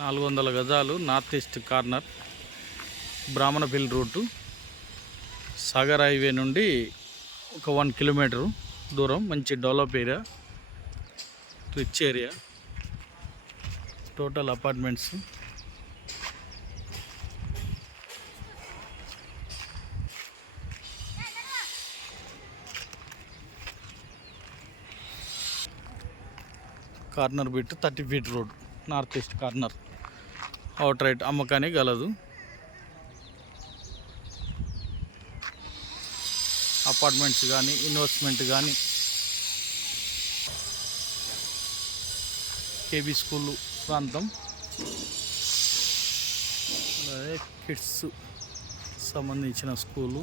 నాలుగు వందల గజాలు నార్త్ ఈస్ట్ కార్నర్ బ్రాహ్మణపిల్ రూటు సాగర్ హైవే నుండి ఒక వన్ కిలోమీటరు దూరం మంచి develop area rich area. Total apartments. Corner bit thirty feet road north east corner. Out right అమ్మకానికి గలదు. అపార్ట్మెంట్స్ కానీ ఇన్వెస్ట్మెంట్ కానీ కేబీ స్కూల్ ప్రాంతం. అలాగే కిడ్స్ సంబంధించిన స్కూలు.